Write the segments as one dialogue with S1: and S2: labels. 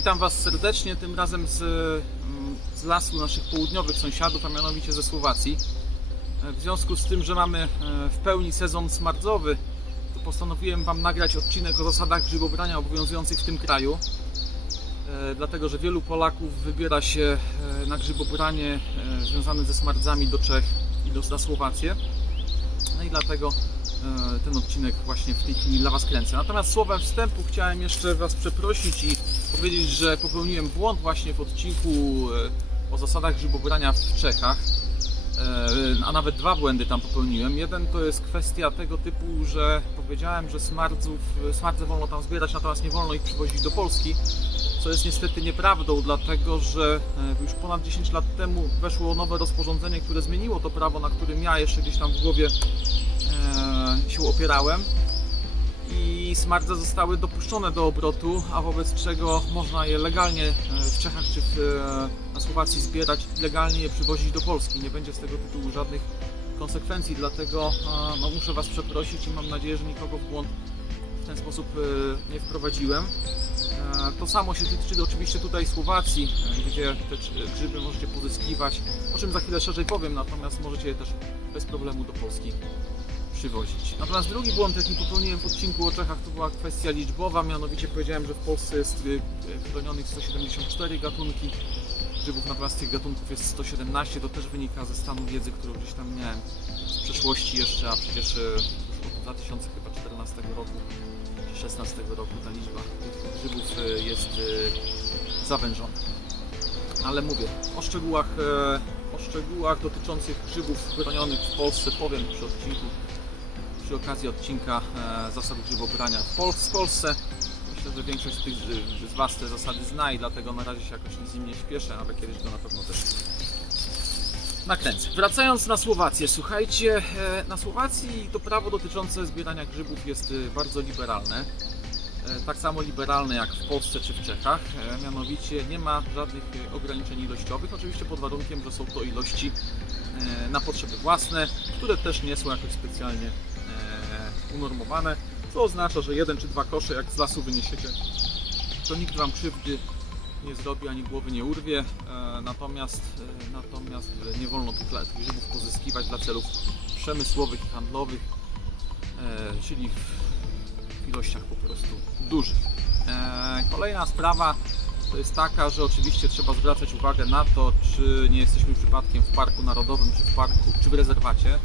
S1: witam Was serdecznie, tym razem z, mm, z lasu naszych południowych sąsiadów, a mianowicie ze Słowacji. E, W związku z tym, że mamy e, w pełni sezon smardzowy, to postanowiłem Wam nagrać odcinek o zasadach grzybobrania obowiązujących w tym kraju. E, Dlatego, że wielu Polaków wybiera się na grzybobranie związane ze smardzami do Czech i do, na Słowację. No i dlatego ten odcinek właśnie w tej chwili dla Was kręcę. Natomiast słowem wstępu chciałem jeszcze Was przeprosić i powiedzieć, że popełniłem błąd właśnie w odcinku e, o zasadach grzybobrania w Czechach. E, A nawet dwa błędy tam popełniłem. Jeden to jest kwestia tego typu, że powiedziałem, że smardzów, smardze wolno tam zbierać, natomiast nie wolno ich przywozić do Polski. Co jest niestety nieprawdą, dlatego że e, już ponad 10 lat temu weszło nowe rozporządzenie, które zmieniło to prawo, na którym ja jeszcze gdzieś tam w głowie e, się opierałem i zostały dopuszczone do obrotu, a wobec czego można je legalnie e, w Czechach czy w, e, na Słowacji zbierać, legalnie je przywozić do Polski. Nie będzie z tego tytułu żadnych konsekwencji, dlatego e, no, muszę Was przeprosić i mam nadzieję, że nikogo w błąd w ten sposób nie wprowadziłem. To samo się tyczy oczywiście tutaj Słowacji, gdzie te grz- grzyby możecie pozyskiwać, o czym za chwilę szerzej powiem, natomiast możecie je też bez problemu do Polski przywozić. Natomiast drugi błąd, jaki popełniłem w odcinku o Czechach, to była kwestia liczbowa, mianowicie powiedziałem, że w Polsce jest y, y, chronionych 174 gatunki grzybów, natomiast tych gatunków jest 117, to też wynika ze stanu wiedzy, którą gdzieś tam miałem z przeszłości jeszcze, a przecież y, już od 2014 roku czy 16 roku ta liczba grzybów jest zawężona. Ale mówię, o szczegółach, e, o szczegółach dotyczących grzybów chronionych w Polsce powiem przy odcinku, przy okazji odcinka e, zasad grzybobrania w Pol- w Polsce. Myślę, że większość z, tych, z Was te zasady zna i dlatego na razie się jakoś z nim nie śpieszę, ale kiedyś go na pewno też nakręcę. Wracając na Słowację, słuchajcie, e, na Słowacji to prawo dotyczące zbierania grzybów jest e, bardzo liberalne. Tak samo liberalne jak w Polsce czy w Czechach. Mianowicie nie ma żadnych ograniczeń ilościowych, oczywiście pod warunkiem, że są to ilości na potrzeby własne, które też nie są jakoś specjalnie e, unormowane, co oznacza, że jeden czy dwa kosze jak z lasu wyniesiecie, to nikt Wam krzywdy nie zrobi ani głowy nie urwie, e, natomiast, e, natomiast e, nie wolno tych grzybów pozyskiwać dla celów przemysłowych i handlowych, e, czyli w, ilościach po prostu dużych. E, Kolejna sprawa jest taka, że oczywiście trzeba zwracać uwagę na to, czy nie jesteśmy przypadkiem w parku narodowym, czy w parku, czy w rezerwacie,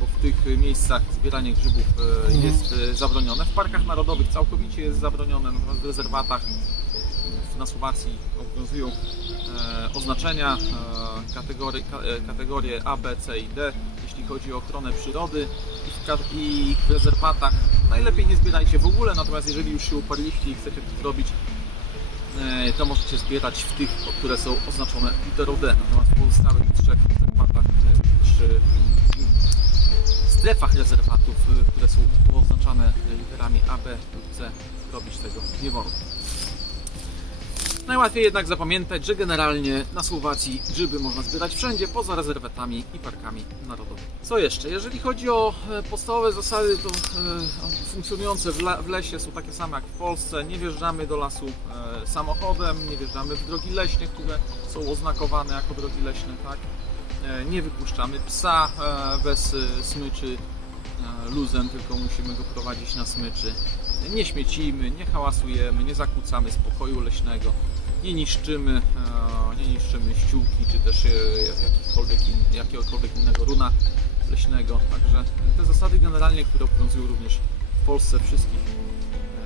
S1: bo w tych miejscach zbieranie grzybów e, jest e, zabronione. W parkach narodowych całkowicie jest zabronione, natomiast w rezerwatach na Słowacji obowiązują e, oznaczenia, kategorie, ka, kategorie A, B, C i D, jeśli chodzi o ochronę przyrody i w, rezerwatach najlepiej nie zbierajcie w ogóle, natomiast jeżeli już się uparliście i chcecie to zrobić, to możecie zbierać w tych, które są oznaczone literą D, natomiast w pozostałych trzech e, czy strefach rezerwatów, e, które są oznaczane literami A, B lub C, robić tego nie wolno. Najłatwiej jednak zapamiętać, że generalnie na Słowacji grzyby można zbierać wszędzie, poza rezerwatami i parkami narodowymi. Co jeszcze? Jeżeli chodzi o e, podstawowe zasady, to e, funkcjonujące w, le- w lesie są takie same jak w Polsce. Nie wjeżdżamy do lasu e, samochodem, nie wjeżdżamy w drogi leśne, które są oznakowane jako drogi leśne, tak? Nie wypuszczamy psa bez smyczy luzem, tylko musimy go prowadzić na smyczy. Nie śmiecimy, nie hałasujemy, nie zakłócamy spokoju leśnego, nie niszczymy, e, nie niszczymy ściółki czy też e, jakichkolwiek in, jakiegokolwiek innego runa leśnego. Także te zasady generalnie, które obowiązują również w Polsce wszystkich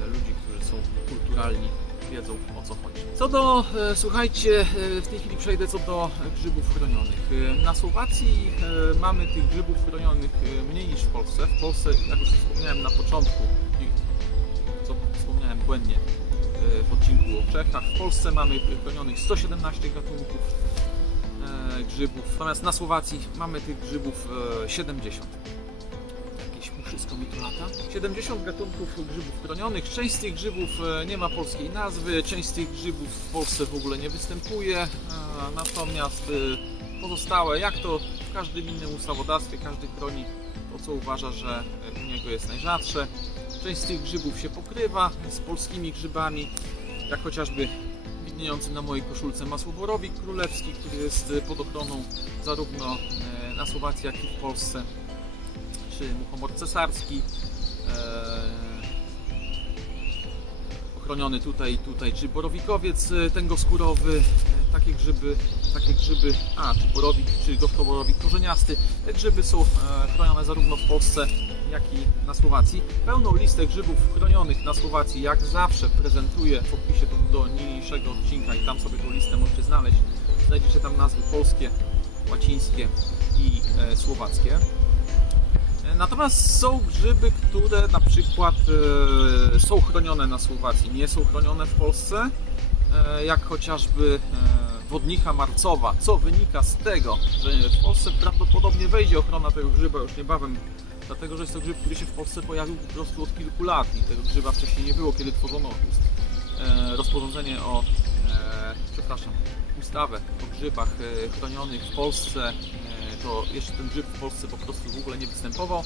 S1: e, ludzi, którzy są kulturalni, wiedzą o co chodzi. Co do, e, słuchajcie, e, w tej chwili przejdę co do grzybów chronionych. E, Na Słowacji mamy tych grzybów chronionych mniej niż w Polsce. W Polsce, jak już wspomniałem na początku, co wspomniałem błędnie w odcinku o Czechach, w Polsce mamy chronionych 117 gatunków grzybów, natomiast na Słowacji mamy tych grzybów e, 70 muszysko mi lata. 70 gatunków grzybów chronionych. Część z tych grzybów e, nie ma polskiej nazwy, część z tych grzybów w Polsce w ogóle nie występuje. e, Natomiast e, pozostałe, jak to w każdym innym ustawodawstwie, każdy chroni to, co uważa, że u niego jest najrzadsze. Część z tych grzybów się pokrywa z polskimi grzybami, jak chociażby widniejący na mojej koszulce masłoborowik królewski, który jest pod ochroną zarówno na Słowacji, jak i w Polsce, czy muchomor cesarski, e, ochroniony tutaj, tutaj, czy borowikowiec e, tęgoskórowy, e, takie grzyby, takie grzyby, a, czy borowik, czy gorzkoborowik korzeniasty, te grzyby są chronione zarówno w Polsce, jak i na Słowacji. Pełną listę grzybów chronionych na Słowacji, jak zawsze prezentuję w opisie do, niniejszego odcinka i tam sobie tą listę możecie znaleźć. Znajdziecie tam nazwy polskie, łacińskie i słowackie. Natomiast są grzyby, które na przykład e, są chronione na Słowacji, nie są chronione w Polsce, e, jak chociażby e, wodnica marcowa, co wynika z tego, że w Polsce prawdopodobnie wejdzie ochrona tego grzyba już niebawem, dlatego że jest to grzyb, który się w Polsce pojawił po prostu od kilku lat i tego grzyba wcześniej nie było, kiedy tworzono rozporządzenie o, przepraszam, ustawę o grzybach chronionych w Polsce, to jeszcze ten grzyb w Polsce po prostu w ogóle nie występował.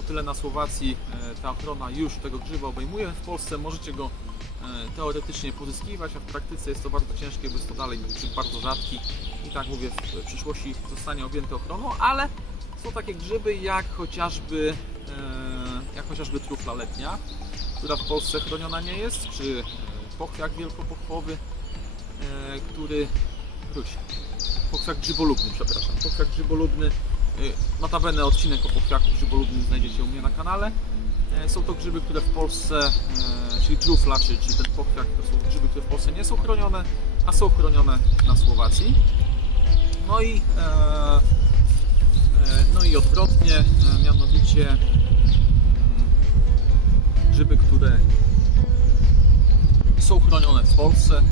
S1: O tyle na Słowacji e, ta ochrona już tego grzyba obejmuje. W Polsce możecie go e, teoretycznie pozyskiwać, a w praktyce jest to bardzo ciężkie, bo jest to dalej grzyb bardzo rzadki i tak mówię, w przyszłości zostanie objęty ochroną, ale są takie grzyby jak chociażby, e, jak chociażby trufla letnia, która w Polsce chroniona nie jest, czy pochwiak wielkopochwowy, który wróć. Pochwiak grzybolubny, przepraszam. Pochwiak grzybolubny. y, Notabene odcinek o pochwiaku grzybolubnym znajdziecie u mnie na kanale. E, Są to grzyby, które w Polsce, e, czyli trufla, czy, czy ten pochwiak, to są grzyby, które w Polsce nie są chronione, a są chronione na Słowacji. No i, e, no i odwrotnie, mianowicie mm, grzyby, które są chronione w Polsce,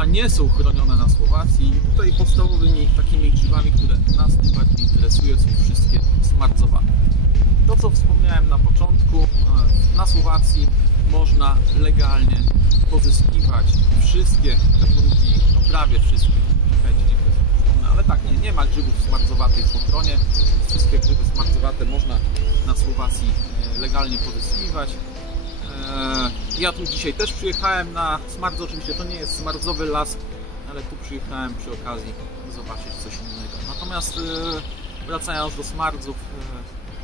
S1: a nie są chronione na Słowacji. I tutaj podstawowymi takimi grzybami, które nas najbardziej interesuje, są wszystkie smarcowane. To, co wspomniałem na początku, e, na Słowacji można legalnie pozyskiwać wszystkie gatunki, no prawie wszystkie, czekajcie, przypomnę, ale tak, nie, nie ma grzybów smardzowatych w ochronie. Wszystkie grzyby smardzowate można na Słowacji e, legalnie pozyskiwać. Ja tu dzisiaj też przyjechałem na smardz, oczywiście to nie jest smardzowy las, ale tu przyjechałem przy okazji zobaczyć coś innego. Natomiast e, wracając do smardzów,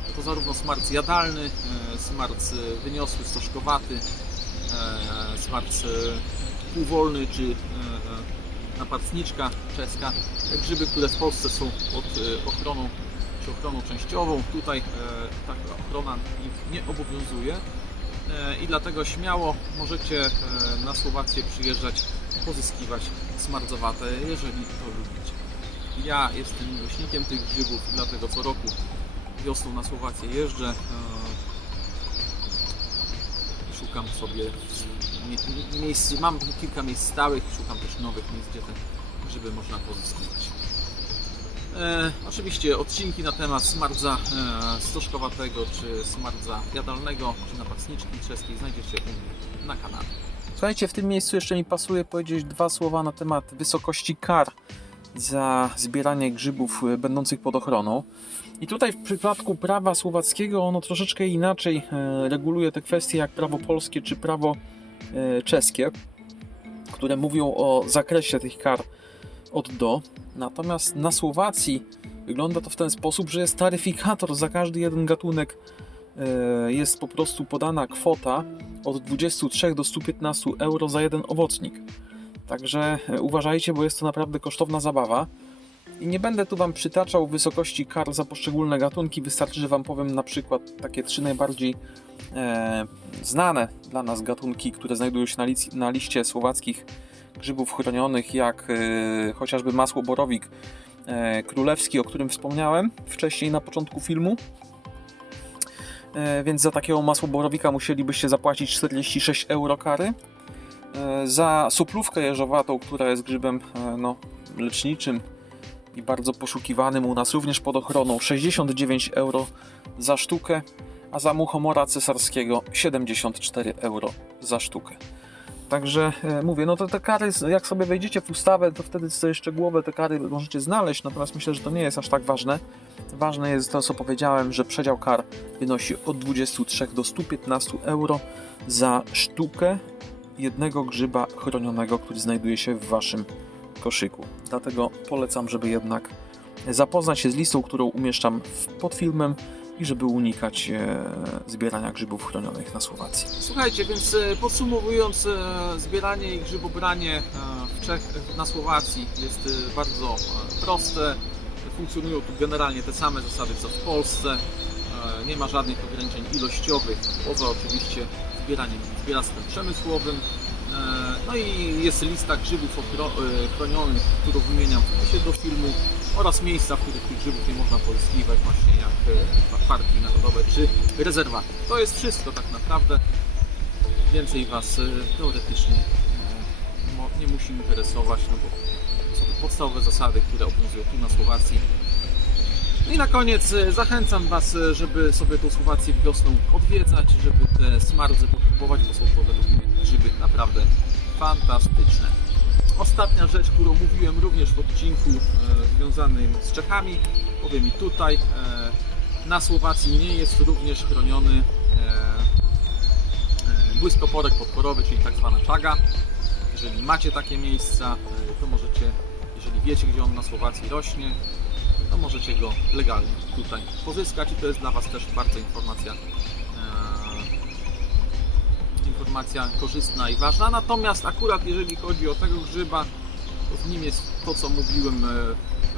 S1: e, to zarówno smardz jadalny, e, smardz e, wyniosły, stożkowaty, smardz e, półwolny czy napastniczka czeska, grzyby, które w Polsce są pod ochroną czy ochroną częściową. Tutaj taka ochrona ich nie obowiązuje i dlatego śmiało możecie e, na Słowację przyjeżdżać, pozyskiwać smardzowate, jeżeli to lubicie. Ja jestem miłośnikiem tych grzybów, dlatego co roku wiosną na Słowację jeżdżę. e, Szukam sobie mie- miejsc, mam kilka miejsc stałych, szukam też nowych miejsc, gdzie te grzyby można pozyskiwać. E, oczywiście odcinki na temat smardza e, stożkowatego, czy smardza jadalnego, czy napastniczki czeskiej znajdziecie u mnie na kanale. Słuchajcie, w tym miejscu jeszcze mi pasuje powiedzieć dwa słowa na temat wysokości kar za zbieranie grzybów e, będących pod ochroną. I tutaj w przypadku prawa słowackiego ono troszeczkę inaczej e, reguluje te kwestie jak prawo polskie czy prawo e, czeskie, które mówią o zakresie tych kar od do. Natomiast na Słowacji wygląda to w ten sposób, że jest taryfikator za każdy jeden gatunek. e, Jest po prostu podana kwota od 23 do 115 euro za jeden owocnik. Także e, uważajcie, bo jest to naprawdę kosztowna zabawa. I nie będę tu Wam przytaczał wysokości kar za poszczególne gatunki. Wystarczy, że Wam powiem na przykład takie trzy najbardziej e, znane dla nas gatunki, które znajdują się na, lic- na liście słowackich grzybów chronionych, jak e, chociażby masło borowik e, królewski, o którym wspomniałem wcześniej na początku filmu. E, więc za takiego masło borowika musielibyście zapłacić 46 euro kary. Za suplówkę jeżowatą, która jest grzybem no, leczniczym i bardzo poszukiwanym u nas również pod ochroną 69 euro za sztukę, a za muchomora cesarskiego 74 euro za sztukę. Także e, mówię, no to te kary, jak sobie wejdziecie w ustawę, to wtedy sobie szczegółowe te kary możecie znaleźć, natomiast myślę, że to nie jest aż tak ważne. Ważne jest to, co powiedziałem, że przedział kar wynosi od 23 do 115 euro za sztukę
S2: jednego grzyba chronionego, który znajduje się w Waszym koszyku. Dlatego polecam, żeby jednak zapoznać się z listą, którą umieszczam pod filmem i żeby unikać e, zbierania grzybów chronionych na Słowacji.
S1: Słuchajcie, więc e, podsumowując, e, zbieranie i grzybobranie w Czech, na Słowacji jest bardzo proste. Funkcjonują tu generalnie te same zasady co w Polsce. Nie ma żadnych ograniczeń ilościowych, poza oczywiście zbieraniem zbieractwem przemysłowym. E, No i jest lista grzybów e, chronionych, którą wymieniam w opisie do filmu oraz miejsca, w których tych grzybów nie można pozyskiwać, właśnie jak e, parki narodowe czy rezerwaty. To jest wszystko tak naprawdę. Więcej Was teoretycznie nie musi interesować, no bo są to podstawowe zasady, które obowiązują tu na Słowacji. I na koniec e, zachęcam Was, e, żeby sobie tą Słowację wiosną odwiedzać, żeby te smardze popróbować, bo są to według mnie grzyby naprawdę fantastyczne. Ostatnia rzecz, którą mówiłem również w odcinku e, związanym z Czechami, powiem i tutaj, e, na Słowacji nie jest również chroniony e, e, błyskoporek podporowy, czyli tak zwana czaga. Jeżeli macie takie miejsca, to możecie, jeżeli wiecie, gdzie on na Słowacji rośnie, to możecie go legalnie tutaj pozyskać i to jest dla Was też bardzo informacja e, informacja korzystna i ważna. Natomiast akurat jeżeli chodzi o tego grzyba, to w nim jest to, co mówiłem e, w,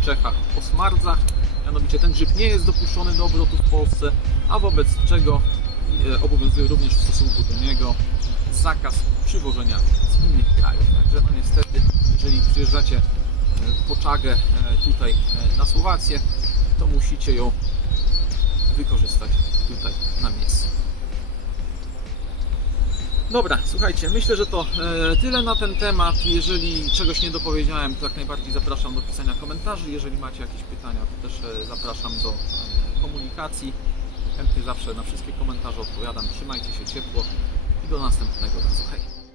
S1: w Czechach o smardzach. Mianowicie ten grzyb nie jest dopuszczony do obrotu w Polsce, a wobec czego e, obowiązuje również w stosunku do niego zakaz przywożenia z innych krajów. Także no niestety, jeżeli przyjeżdżacie e, po czagę e, tutaj e, na Słowację, to musicie ją wykorzystać tutaj na miejscu. Dobra, słuchajcie, myślę, że to e, tyle na ten temat. Jeżeli czegoś nie dopowiedziałem, to jak najbardziej zapraszam do pisania komentarzy. Jeżeli macie jakieś pytania, to też zapraszam do komunikacji. Chętnie zawsze na wszystkie komentarze odpowiadam. Trzymajcie się ciepło i do następnego razu. Hej!